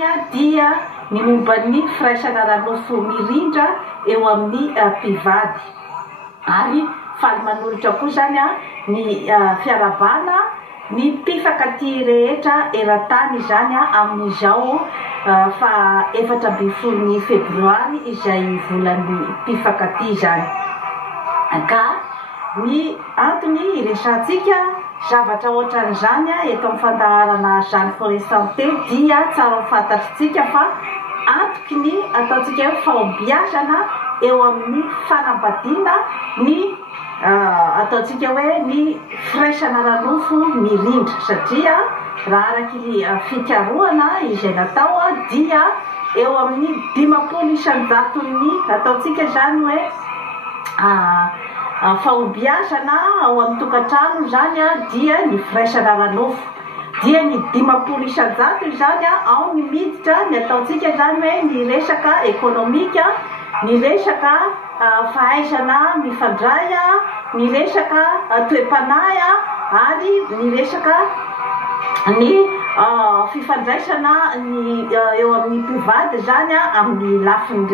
Dia ny momba ny firaisana ranofo mirindra eo amin'ny mpivady ary faly manolotra koa zany ny fiarabana ny mpifankatia rehetra eran-tany zany amin'izao fa 4 febroary izay volan'ny mpifankatia zany. Ka ny antony iresantsika zavatra ohatran'izany eto amin'ny fandaharana Jeanne Forest Santé dia tsara fantatritsika fa antoky ny ataontsika hoe fahombiazana eo amin'ny fanambadiana ny ataontsika hoe ny firaisana ranofo mirindra satria raha araky fikarohana izay natao dia eo amin'ny 50 isan-jaton'ny ataontsika zany hoe fahombiazana ao amin'ny tokantrano zany dia ny firaisana ranofo dia ny 50 isan-jato zany ao ny miditra ny ataontsika zany hoe ny resaka ekonomika, ny resaka fahaizana mifandray, ny resaka toe-panahy ary ny resaka ny fifandraisana ny eo amin'ny mpivady zany amin'ny lafiny